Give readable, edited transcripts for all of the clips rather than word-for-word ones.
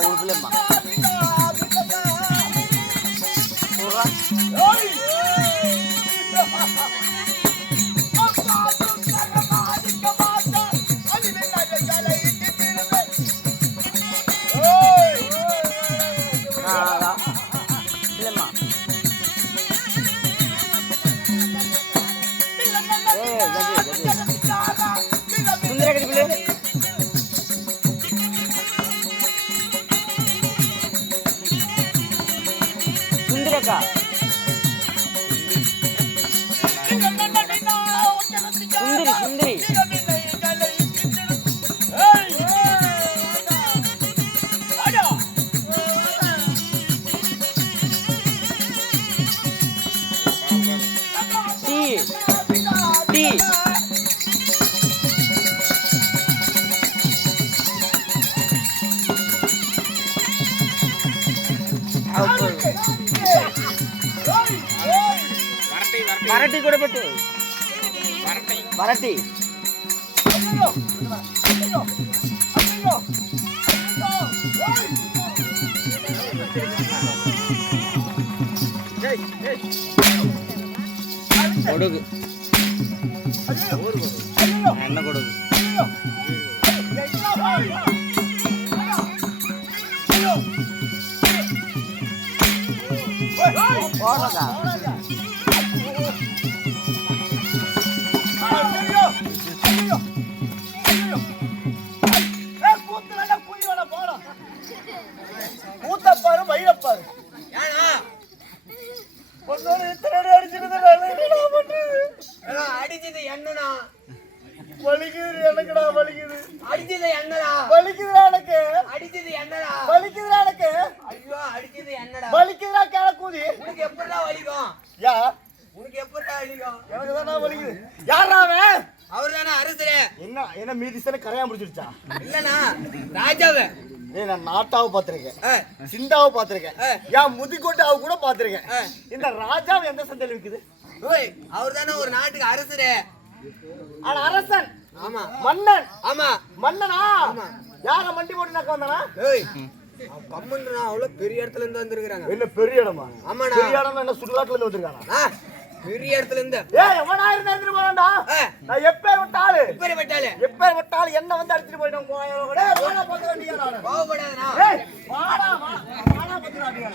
உருப்பிலம்மா சுந்தரக்கா சுந்தரி சுந்தரி tea tea Marati కూడా పెట్టు మరటి కొడుకు ఎన్న కొడుకు போறதா அடிச்சது என்னடா வலிக்குது எனக்குடா வலிக்குது அடிச்சது என்னடா வலிக்குதுடா எனக்கு அடிச்சது என்னடா வலிக்குதுடா எனக்கு ஐயோ அடிச்சது என்னடா வலிக்குதுடா கேளக்கூதி உனக்கு எப்படிடா வலிக்கும் யா உனக்கு எப்படிடா வலிக்கும் எனக்கு தான் வலிக்குது யாரா அவன் அவர்தானே அரசரே என்ன மீதி சன கரையா முடிச்சிடுச்சா இல்லனா ராஜாவே நான் நாட்டாவை பார்த்திருக்கேன் சிந்தாவை பார்த்திருக்கேன் ஏன் முதிக்கோட்டாவை கூட பார்த்திருக்கேன் இந்த ராஜாவை எந்த சந்தையில் இருக்குது அவர்தானே ஒரு நாட்டுக்கு அரசரே ஆனா அரசன் ஆமா மன்னன் ஆமா மன்னனா யார மண்டி போட்டு நக்க வந்தானா கம்மன்றா அவ்வளவு பெரிய இடத்துல இருந்து வந்திருக்காங்க இல்ல பெரிய இடமா ஆமாடா பெரிய இடம்னா என்ன சுடுகாட்டுல இருந்து வந்திருக்கானா பெரிய இடத்துல இருந்து எவனா இருந்தா எடுத்துட்டு போறான்டா நான் எப்பேர் விட்டாலு எப்பேர் விட்டாலு என்ன வந்து எடுத்துட்டு போயிட்டோம் வாடா பார்க்க வேண்டிய நானு கோவப்படாதடா வாடா வாடா பார்க்க வேண்டிய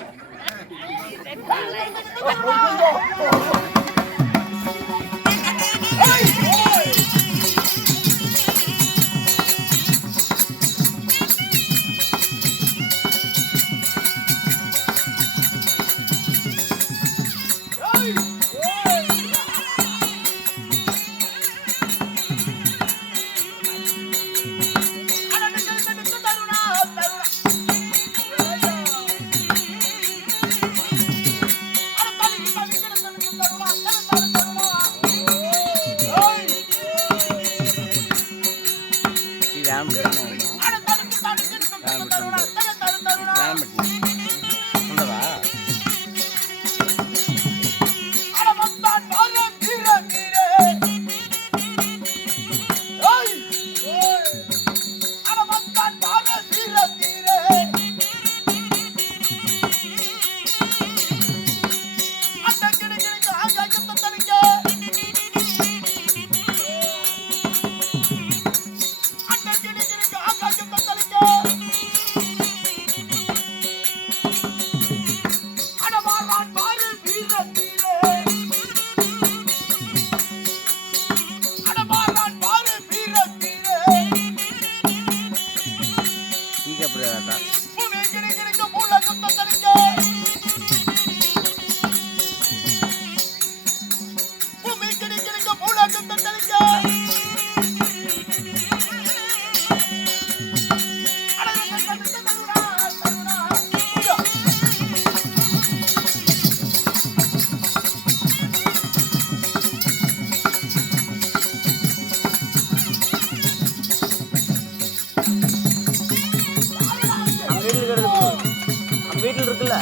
வீட்டில் இருக்குல்ல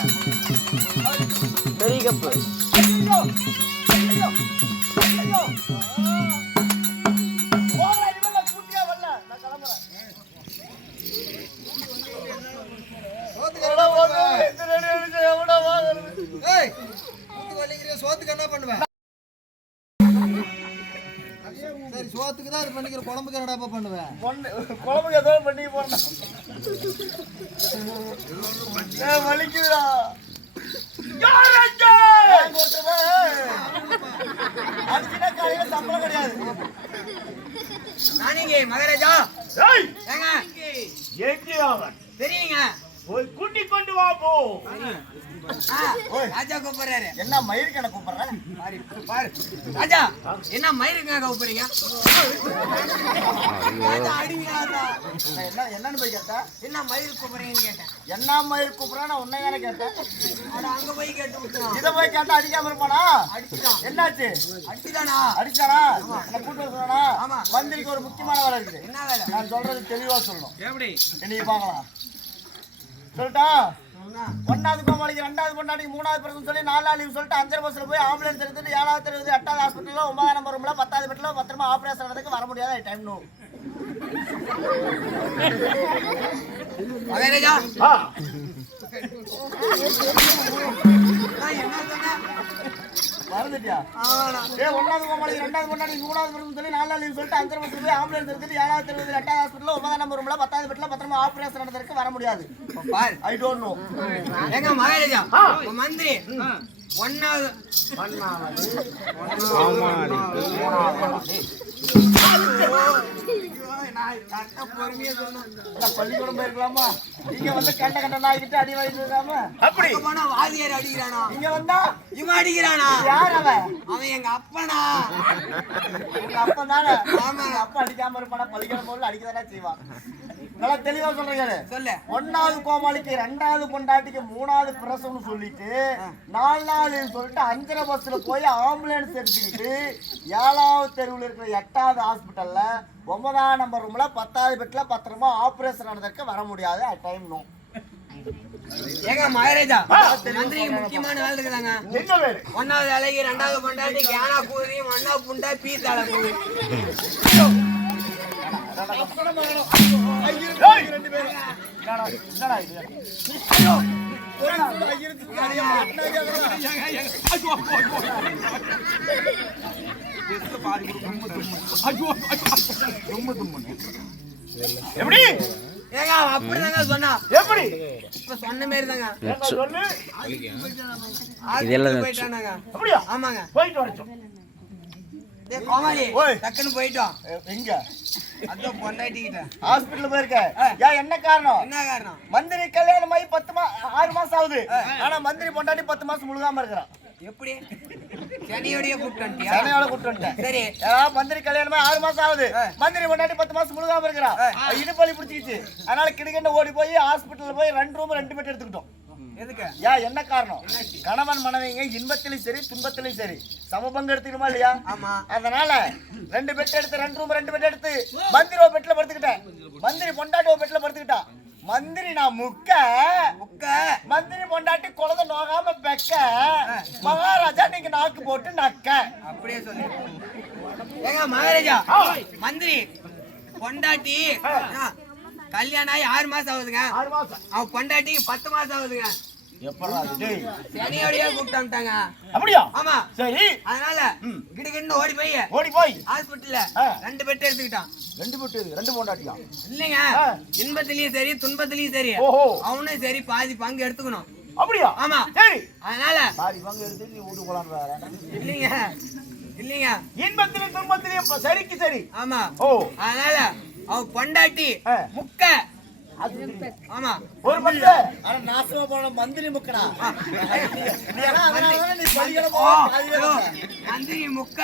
ஐயோ ஐயோ ஐயோ போடா இவங்க கூட்டியா வரல நான் கிளம்புறேன் சோத்துக்கு என்ன பண்ணுவேன் சரி சோத்துக்கு தான் இது பண்ணிக்கிற குழம்புக்கு என்னடா பண்ணுவேன் குழம்புக்கு ஏதோ பண்ணி போறேன் வலிக்குதுடா சம்பளம் கிடையாது நானீங்க மகாராஜா ஏங்க தெரியுங்க போய் கூட்டி கொண்டு வா போ ராஜா கூப்பிடுறாரு. என்ன மயிருக்கு கூப்பிடுறேன் பாரு ராஜா என்ன மயிருக்காக கூப்பிடுறீங்க? என்னன்னு போய் கேட்டேன். என்ன மயிர் கூப்பிடுறீங்கன்னு கேட்டேன். என்ன மயிர் கூப்பிடுறா நான் உன்னை தானே கேட்டேன். அங்க போய் கேட்டு விட்டுறான். இதை போய் கேட்டா அடிக்காம இருப்பானா? அடிச்சுட்டான். என்னாச்சு? அடிச்சுட்டானா? அடிச்சானா? என்ன கூட்டு வர ஆமா. மந்திரிக்கு ஒரு முக்கியமான வேலை இருக்குது. என்ன வேலை? நான் சொல்றது தெளிவா சொல்லணும். எப்படி இன்னைக்கு பார்க்கலாம். சொல்லிட்டா ஒன்னாவது கோமாளிக்கு 2வது பொண்டாட்டிக்கு 3வது பிறகு சொல்லி 4 நாள் லீவ் சொல்லிட்டு 5 பஸ்ல போய் ஆம்புலன்ஸ் எடுத்துட்டு 7வது தெருவு 8வது ஹாஸ்பிட்டல்ல 9வது நம்பர் ரூம்ல 10வது பெட்ல பத்திரமா ஆபரேஷன் நடந்துக்கு வர முடியாத டைம் நோ. மகாராஜா மறந்துட்டியா? ஒன்னாவது கோமாளிக்கு 2வது பொண்டாட்டிக்கு 3வது பிறகு சொல்லி 4 நாள் லீவ் சொல்லிட்டு 5 பஸ்ல போய் ஆம்புலன்ஸ் எடுத்துட்டு 7வது தெருவு 8வது ஹாஸ்பிட்டல்ல 9வது நம்பர் ரூம்ல 10வது பெட்ல பத்திரமா ஆபரேஷன் நடந்துக்கு வர முடியாது. பார் ஐ டோன்ட் நோ. எங்க மகாராஜா மந்திரி ஒன்னாவது பள்ளிக்கூடம் போயிருக்கலாமா? இங்க வந்து கண்ட கண்ட நாய்கிட்ட அடி வாங்கிட்டு அப்படி போனா வாதியார் அடிக்கிறானா? இங்க வந்தா இவன் அடிக்கிறானா? யார் அவன்? அவன் எங்க அப்பனா. உங்க அப்பா தானே? ஆமா, அப்பா அடிக்காம இருப்பானா? பள்ளிக்கூடம் போல அடிக்கதானே செய்வான். நல்லா தெளிவா சொல்றீங்க. சொல்லு. 1வது கோமாளிக்கு 2வது பொண்டாட்டிக்கு 3வது பிரசவம்னு சொல்லிட்டு 4 நாள் சொல்லிட்டு 5 பஸ்ல போய் ஆம்புலன்ஸ் எடுத்துக்கிட்டு 7வது தெருவில் இருக்கிற 8வது ஹாஸ்பிட்டல்ல 9வது நம்பர் ரூம்ல 10வது பெட்ல பத்திரமா ஆபரேஷன் நடந்ததுக்கு வர முடியாது. Time no. ஏங்க மகாராஜா மந்திரிக்கு முக்கியமான வேலை இருக்குதாங்க. என்ன வேலை? 1வது அழகி 2வது பொண்டாட்டி கேனா கூறி மண்ணா புண்டா பீத்தாள கூறி எப்படி? ஏங்க அப்படிதாங்க சொன்னா. எப்படி? இப்ப சொன்ன மாதிரி தாங்க. சொல்லு. இதெல்லாம் போயிட்டானாங்க. அப்படியா? ஆமாங்க. போயிட்டு வரட்டும். டேய் கோமாளி ஓய் டக்குன்னு போய்ட்டோம். எங்க? அத பொண்டாட்டிக்கிட்ட ஹாஸ்பிடல்ல போயிருக்க. ஏன் என்ன காரணம்? என்ன காரணம்? மந்திரி கல்யாணம் ஆகி 6 மாசம் ஆகுது. ஆனா மந்திரி பொண்டாட்டி 10 மாசம் முழுகாம இருக்கறான். எப்படி? சனியோடயே கூப்பிட்டுட்டியா? சனியோட கூப்பிட்டுட்டேன். சரி. மந்திரி கல்யாணம் ஆகி 6 மாசம் ஆகுது. மந்திரி பொண்டாட்டி 10 மாசம் முழுகாம இருக்கறான். இடுப்பலி பிடிச்சிச்சு. அதனால கிடுகிட்ட ஓடி போய் ஹாஸ்பிடல்ல போய் 2 ரூம் 2 பெட் எடுத்துக்கிட்டோம். எதுக்கு? என்ன காரணம்? கணவன் மனைவிங்க இன்பத்திலும் சரி துன்பத்திலும் சரி சமபங்கு எடுத்துக்கணுமா இல்லையா? ஆமா. அதனால 2 பெட் எடுத்து 2 ரூம் 2 பெட் எடுத்து மந்திரி பெட்ல படுத்துக்கிட்டேன். மந்திரி பொண்டாட்டி பெட்ல படுத்துக்கிட்டா. மந்திரி நான் முக்க மந்திரி பொண்டாட்டி குழந்தை நோகாம பெக்க மகாராஜா நீங்க நாக்கு போட்டு நக்க. அப்படியே சொல்லு. ஏங்க மகாராஜா மந்திரி பொண்டாட்டி கல்யாணம் ஆகி 6 மாசம் ஆகுதுங்க. 6 மாசம். அவன் பொண்டாட்டிக்கு 10 மாசம் ஆகுதுங்க. எப்படா டேய்? சனியோடயே கூப்பிட்டாங்க. அப்படியா? ஆமா. சரி. அதனால கிடுகின்னு ஓடி போய் ஹாஸ்பிடல்ல 2 பெட் எடுத்துக்கிட்டான். 2 பெட் 2 பொண்டாட்டியா? இல்லைங்க, இன்பத்திலயும் சரி துன்பத்திலயும் சரி அவனும் சரி பாதி பங்கு எடுத்துக்கணும். அப்படியா? ஆமா. சரி. அதனால பாதி பங்கு எடுத்து நீ வீட்டு போலாம். இல்லைங்க இன்பத்திலும் துன்பத்திலும் சரிக்கு சரி. ஆமா. அதனால அவன் பொண்டாட்டி முக்க. ஆமா ஒரு பத்து. ஆனா நாசமா போன மந்திரி முக்கடா. நீ எல்லாம் அதனால நீ பள்ளிக்கூட போற மந்திரி முக்க.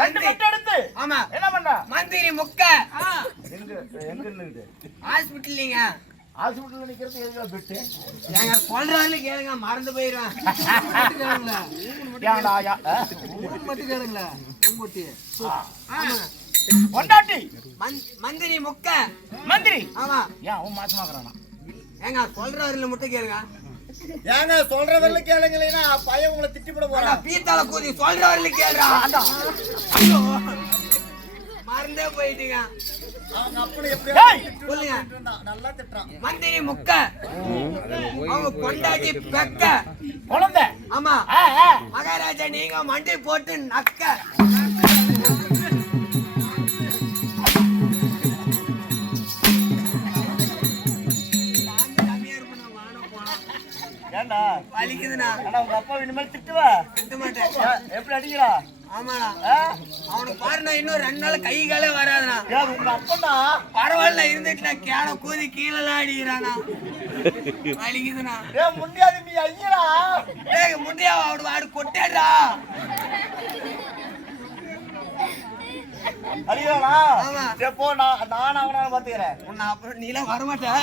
2 பெட் எடுத்து. ஆமா. என்ன பண்ண? மந்திரி முக்க. எங்க நிக்குது? ஹாஸ்பிடல்லிங்க. ஹாஸ்பிடல்ல நிக்கிறது எதுல பெட்? ஏங்க சொல்றானே கேளுங்க, மறந்து போயிடுவேன். ஏன்டா யா? மட்டும் கேளுங்களா? உங்கட்டி. ஆமா. பொண்டாட்டி மந்திரி முக்க. மந்திரி. ஆமா. ஏன் அவன் மாசமாக்குறானா? ஏங்க சொல்றாருல மட்டும் கேளுங்க. ஏங்க சொல்றவர்ல கேளுங்களேன்னா பையன் உங்களை திட்டிப்பட போறான். பீத்தால கூதி சொல்றவர்ல கேளுடா. ஐயோ மறந்தே போயிட்டீங்க. அவங்க அப்படி எப்படியா சொல்லுங்க. நல்லா திட்டுறான். மந்திரி முக்க அவங்க பொண்டாட்டி பெக்க குழந்தை. ஆமா மகாராஜா நீங்க மண்டி போட்டு நக்க. ஏண்டா வலிக்குதுண்ணா. ஆனா உங்க அப்பா இனிமேல் திட்டுவா? திட்ட மாட்டேன். எப்படி அடிக்கிறா? ஆமாண்ணா அவனுக்கு பாருண்ணா இன்னும் 2 நாள் கை காலே வராதுண்ணா. உங்க அப்பா பரவாயில்ல இருந்துட்டு நான் கேன கூதி கீழே அடிக்கிறானா. வலிக்குதுண்ணா. முடியாது நீ ஐயரா முடியா அவடு வாடு கொட்டேடா. அடிக்கிறானா? ஆமா. எப்போ நான் அவனால பாத்துக்கிறேன். உன்னை அப்புறம் நீலாம் வரமாட்டேன்.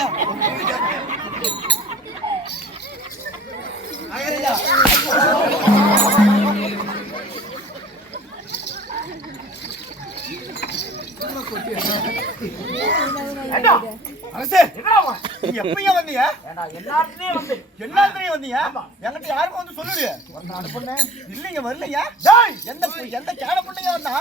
எப்பங்க வந்தீங்க? எல்லாத்துலயும் வந்தீங்க. என்கிட்ட யாருக்கும் வந்து சொல்லுடு. இல்லைங்க வரலைங்க. எந்த கேட பண்ணீங்க வந்தா